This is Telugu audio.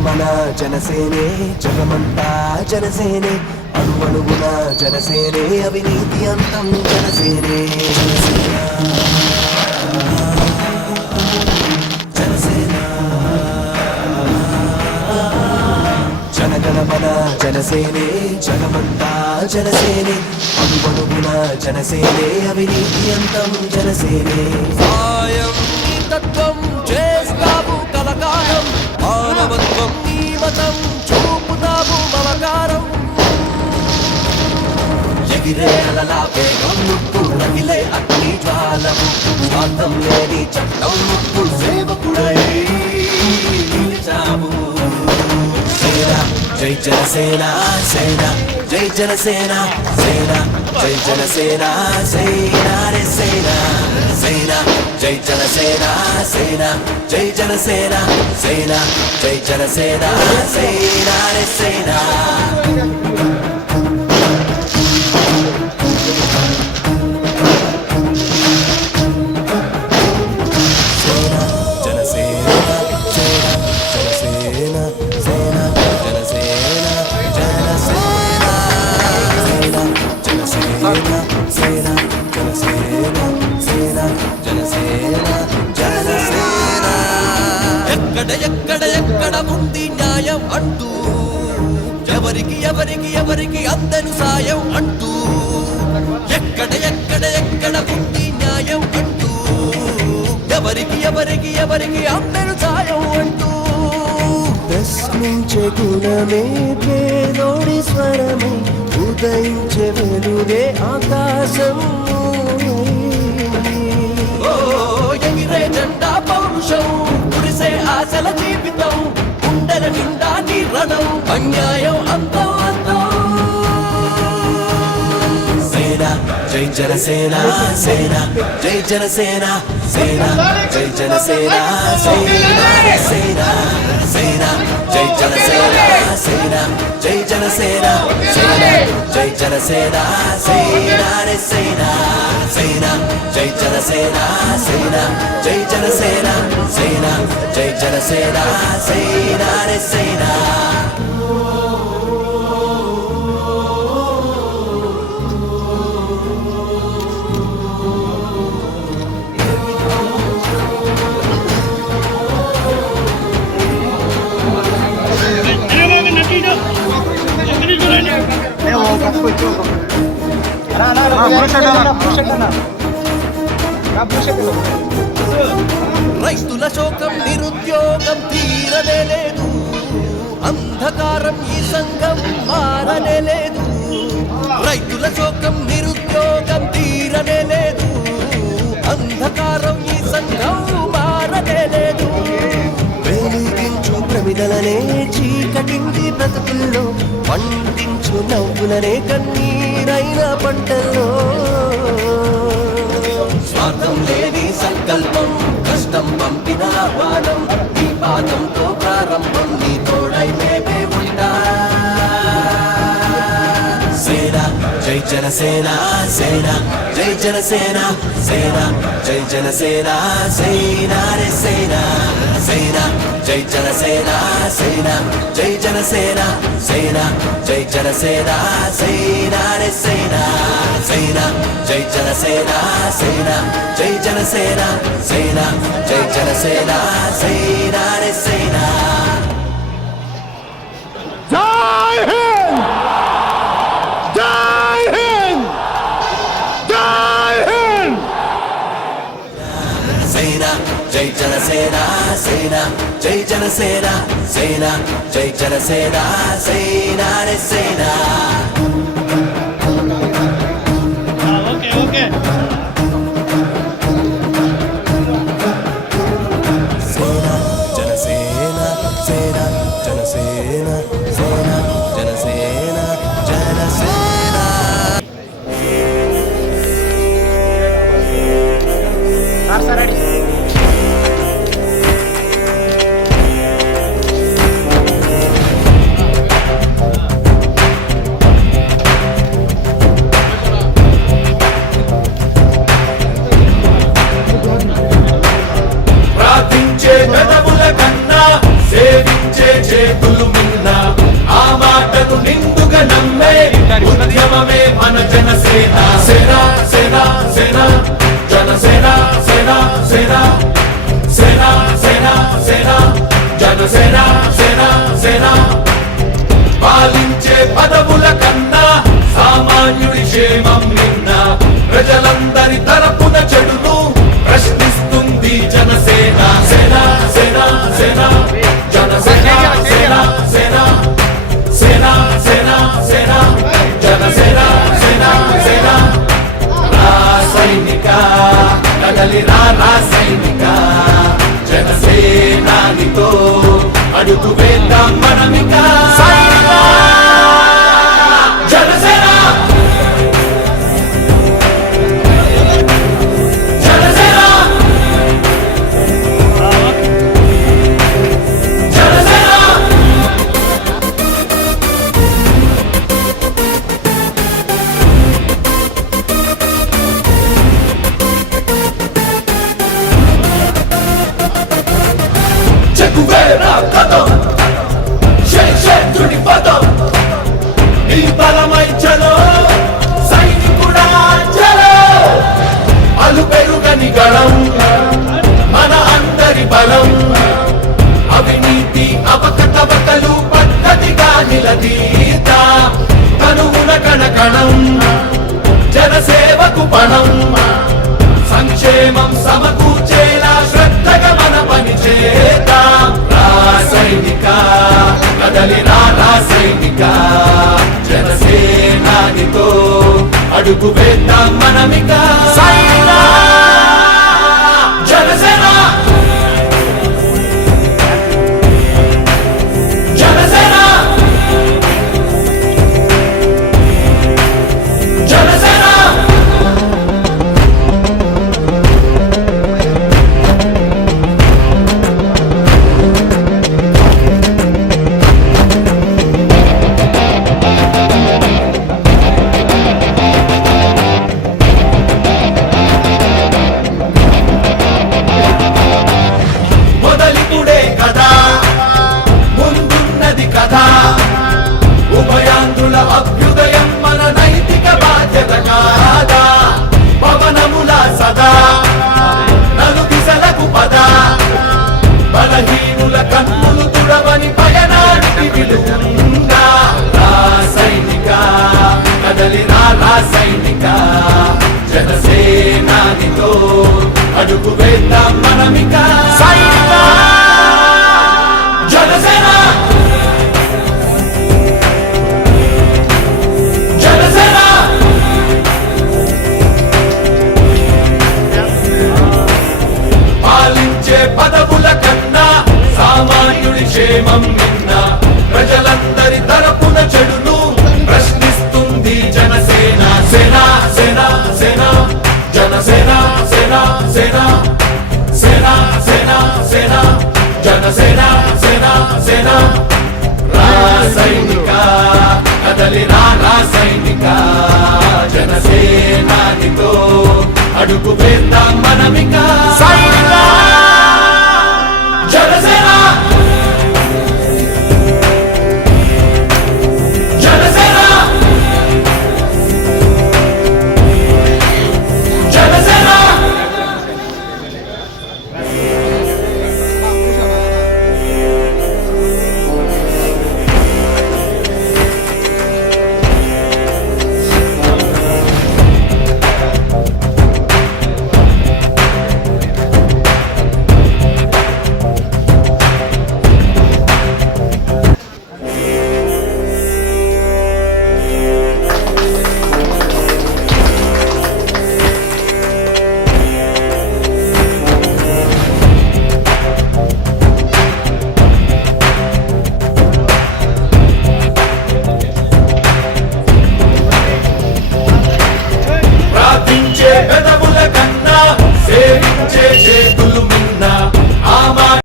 జనగణమన జనసేనే జగమంతా జనసేనే అణువణువున జనసేనే అవినీతి అంతం జనసేనే జనగణమన జనసేనే జగమంతా జనసేనే అణువణువున జనసేనే అవినీతి అంతం జనసేనే సాయం తత్వం చేస్తావు కలకాలం మానవత్వం నీ మతం చూపుతావు మమకారం ఎగిరే అలలా వేగం నువ్వు రగిలే అగ్ని జ్వాలము స్వార్థం లేని చట్టం నువ్వు సేవకుడై నిలిచావు సేనా జై జనసేన సేన జై జనసేన సేన జై జనసేన సేన రే సేన సేన జై జనసేన సేన జై జనసేన సేన జై జనసేన సేన రే సేన ఎక్కడ ఎక్కడ ఎక్కడ ఉంది న్యాయం అంటూ ఎవరికి ఎవరికి ఎవరికి అందరు సాయం అంటూ ఎక్కడ ఎక్కడ ఎక్కడ ఉంది న్యాయం అంటూ ఎవరికి ఎవరికి ఎవరికి అందరు సాయం అంటూ ప్రశ్నించే గుణమే పేదోడి స్వరమే ఉదయించే వెలుగే ఆకాశం ఎగిరే జెండా పౌరుషం కురిసే ఆశల జీవితం గుండెల నిండా నీ రణం అన్యాయం అంతం అంతం సేన జై జనసేన సేన జై జనసేన సేన జై జనసేన సేన సేన సేన జై జనసేన సేన జై జనసేన సేన జై జనసేన సేన రే సేన సేన జై జనసేన సేన జై జనసేన సేన జై జనసేన సేన రే సేన రైతుల శోకం నిరుద్యోగం తీరనే లేదు అంధకారం ఈ సంఘం మారనే లేదు రైతుల శోకం నిరుద్యోగం తీరనే లేదు అంధకారం ఈ సంఘం మారనే లేదు వెలిగించు ప్రమిదలనే చీకటింది బ్రతుకుల్లో పండించు నవ్వులనే కన్నీరైన పంటల్లో స్వార్థం లేని సంకల్పం కష్టం పంపిన ఆహ్వానం నీ పాదంతో ప్రారంభం నీ తోడై మేమే ఉంటా సేన జై జనసేన సేన జై జనసేన సేన జై జనసేన సేన రే సేన సేన జై జనసేన సేన జై జనసేన సేన జై జనసేన సేన రే సేన సేన జై జనసేన సేన జై జనసేన సేన జై జనసేన సేన రే సేన జై హింద్ జై హింద్ జై హింద్ సేన జై జనసేన సేన జై జనసేన సేన జై జనసేన సేన రే సేన ఓకే సేన జనసేన సేన జనసేన సేన జనసేన జనసేన ప్రార్థించే పెదవుల కన్నా సేవించే పాలించే చేతులు మిన్న ఆ మాటను నిండుగా నమ్మే ఉద్యమమే మన జనసేన సేన సేన సేన జనసేన సేన సేన సేన సేన సేన జనసేన సేన సేన పాలించే పదవుల కన్నా సామాన్యుడి క్షేమం నిన్న ప్రజలందరి తరపున చెడును ప్రశ్నిస్తుంది జనసేన సేన సేన సేన జనసేన సేన సేన సేన సేన సేన జనసేన సేన సేన రాసైనిక కదలి రాసైనిక జనసేనానితో అడుగు వేద్దాం మనమిక జనసేన జనసేన జనసేన చెక్కువేరా కథం శేషేంద్రుడి పదం ఈ బలమై చలో సైనికుడా చలో అలు పెరుగని గళం మన అందరి బలం అవినీతి అపకతవకలు పద్ధతిగా నిలదీత కనువున కణకణం జనసేవకు పణం సంక్షేమం సమకూర్చేలా శ్రద్ధగా మన పని చేద్దాం రాసైనిక కదలి రాసైనిక జనసేనానితో అడుగు వేద్దాం మనమిక జనసేన జనసేన జనసేన మొదలిపుడే కదా ముందున్నది కదా ఉభయాంధ్రుల అభ్యుదయం మన నైతిక బాధ్యత కాదా పవనముల సదా నలు దిశలకు పద బలహీనుల కన్నులు తుడవని పయనానికి విలువుందా రాసైనిక కదలి రాసైనిక జనసేనానితో అడుగు వేద్దాం మనమిక జనసేన జనసేన పాలించే పదవుల కన్నా సామాన్యుడి క్షేమం నిన్న ప్రజలందరి తరపున చెడును ప్రశ్నిస్తుంది జనసేన సేన సేన సేన జనసేన సేన సేన సేన సేన సేన జనసేన సేన సేన రాసైనిక కదలి రాసైనిక జనసేనానితో అడుగు వేద్దాం